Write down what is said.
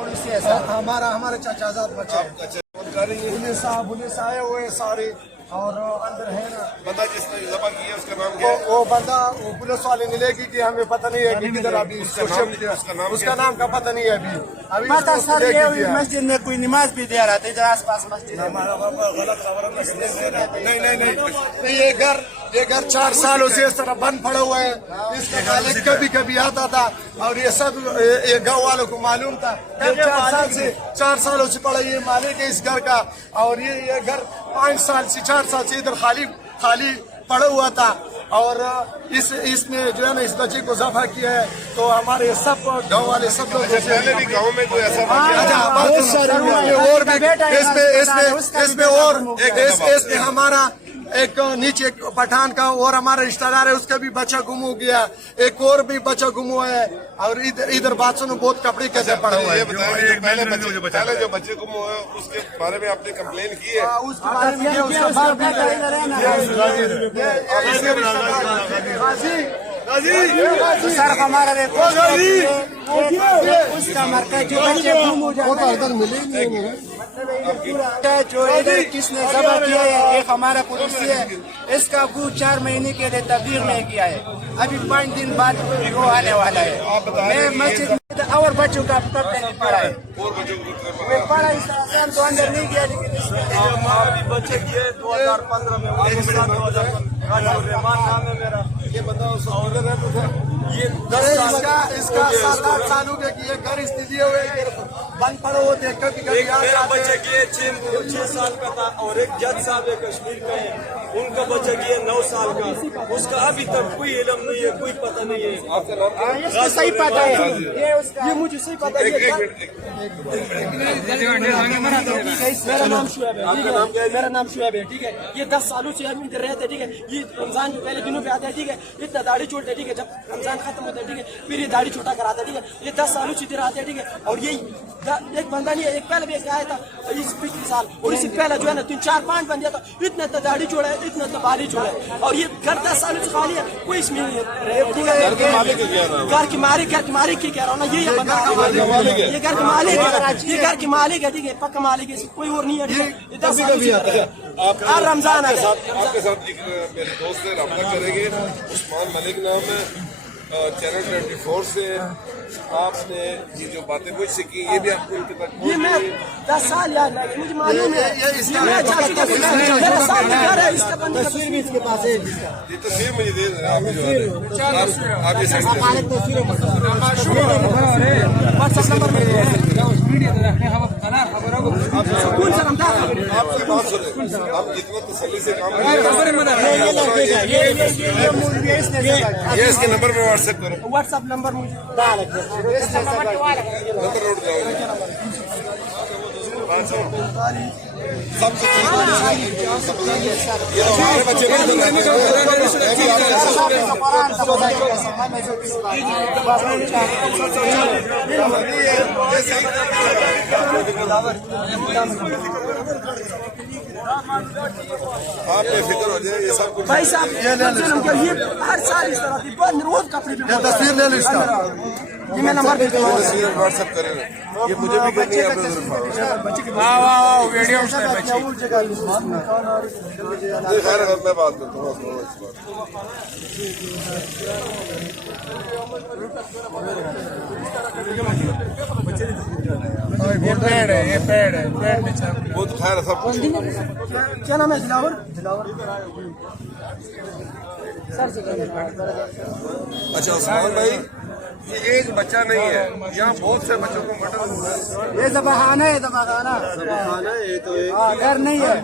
Police ہے سر. ہمارے چچا زاد بچے پولیس آئے ہوئے سارے اور اندر ہے نا بندہ جس نے ذبح کیا اس کا نام کیا ہے؟ وہ بندہ وہ پولیس والے ملے گی کہ ہمیں پتہ نہیں ہے کہ کدھر ابھی اس کا نام کا پتہ نہیں ہے ابھی پتہ سر یہ مسجد میں کوئی نماز بھی دے رہا تھا ادھر آس پاس مسجد ہے. نہیں یہ گھر 4 سالوں سے اس طرح بند پڑا ہوا ہے. اس کا مالک کبھی کبھی آتا تھا اور یہ سب یہ گاؤں والوں کو معلوم تھا. 4 سالوں سے پڑا یہ مالک ہے اس گھر کا اور یہ گھر 5 سال سے 4 سال سے ادھر خالی پڑا ہوا تھا اور اس نے جو ہے نا اس بچے کو ذبح کیا ہے. تو ہمارے سب گاؤں والے سب لوگ پہلے بھی گاؤں میں کوئی ایسا اس میں ہمارا ایک نیچے پٹھان کا اور ہمارا رشتہ دار ہے اس کا بھی بچہ گم ہو گیا. ایک اور بھی بچہ گم ہوا ہے اور ادھر بادشاہ نے بہت کپڑے کیسے پڑا ہوا ہے. پہلے جو بچے گم ہوئے اس کے بارے میں آپ نے کمپلین کی ہے؟ اس کے بارے میں سر ہمارا اس کا مرکز جو بچے گم ہو جاتے ہیں جو ادھر کس نے ذبح کیا ہے ایک ہمارا پولیس ہے. اس کا ابو 4 مہینے کے لیے تبلیغ نہیں کیا ہے. ابھی 5 دن بعد وہ آنے والا ہے. میں مسجد میں اور بچوں کا پڑھا ہے پڑھا اس تو اندر نہیں گیا لیکن بچے کیے 2015 میں رحمان نام ہے میرا. یہ بندہ یہ اس کا 7-8 سال ہو گئے کہ یہ گھر استھتی ہوئے بند پڑے ہوتے ہیں. کبھی میرا بچہ کیے 6 سال کا تھا اور ایک جج صاحب ہے کشمیر کا ہے ان کا بچہ کیے 9 سال کا. اس کا ابھی تک کوئی علم نہیں ہے کوئی پتہ نہیں ہے. آپ کا نام اس کو صحیح پتہ ہے یہ مجھے صحیح پتہ ہے. میرا نام شعیب ہے. میرا نام شعیب ہے. ٹھیک ہے یہ 10 سالوں سے ہم ادھر رہتے. ٹھیک ہے یہ رمضان کے پہلے دنوں پہ آتا ہے. ٹھیک ہے اتنا داڑھی چھوڑتے. ٹھیک ہے جب رمضان ختم ہوتا ہے ٹھیک ہے پھر یہ داڑھی چھوٹا کراتا ہے. ٹھیک ہے یہ 10 سالوں سے ادھر آتے ہیں. ٹھیک ہے اور یہ ایک بندہ نہیں ہے ایک پہلے بھی ایک آیا تھا اس پچھلے سال اور اس سے پہلے جو ہے نا 3-4-5 بندہ تھا. اتنا تو داڑھی چھوڑا ہے اتنا تو بالی چھوڑا ہے اور یہ گھر 10 سالوں سے خالی ہے کوئی اس میں گھر کی مالک کی کہہ رہا ہوں نا. یہ بندہ یہ گھر کے مالک ہے. یہ گھر کے مالک ہے. ٹھیک ہے پکا مالک ہے کوئی اور نہیں ہے. یہ 10 سالوں سے رمضان ہے. آپ کے ساتھ میرے دوست سے رابطہ کریں گے. عثمان ملک نام ہے چینل 24 سے. آپ نے یہ جو باتیں مجھ سے کی یہ بھی آپ کو ان کے تک یہ میں 10 سال یاد ہے مجھے معلوم ہے. تصویر بھی اس کے پاس ہے. یہ تصویر مجھے دے دیں آپ یہ آپ کی بات سنیں آپ جتنا تسلی سے کام یہ اس کے نمبر میں واٹس ایپ کرو. واٹس ایپ نمبر مجھے نمبر نوٹ جاؤ سب سے یہ ہمارے بچے آپ بے فکر ہو جائے. یہ سب بھائی صاحب یہ ہر سال اس طرح کی بند روز کپڑے تصویر لے لو اس کا. یہ میں نمبر دیتا ہوں. تصویر واٹس ایپ کریں یہ مجھے بھی کرنی ہے. خیر میں بات کرتا ہوں. یہ پیڑ ہے وہ تو خیر سب کچھ کیا نام ہے دلاور اچھا عثمان بھائی یہ ایک بچہ نہیں ہے یہاں بہت سے بچوں کو مٹر ہوا ہے. یہ ذبح خانہ ہے. ذبح خانہ گھر نہیں ہے.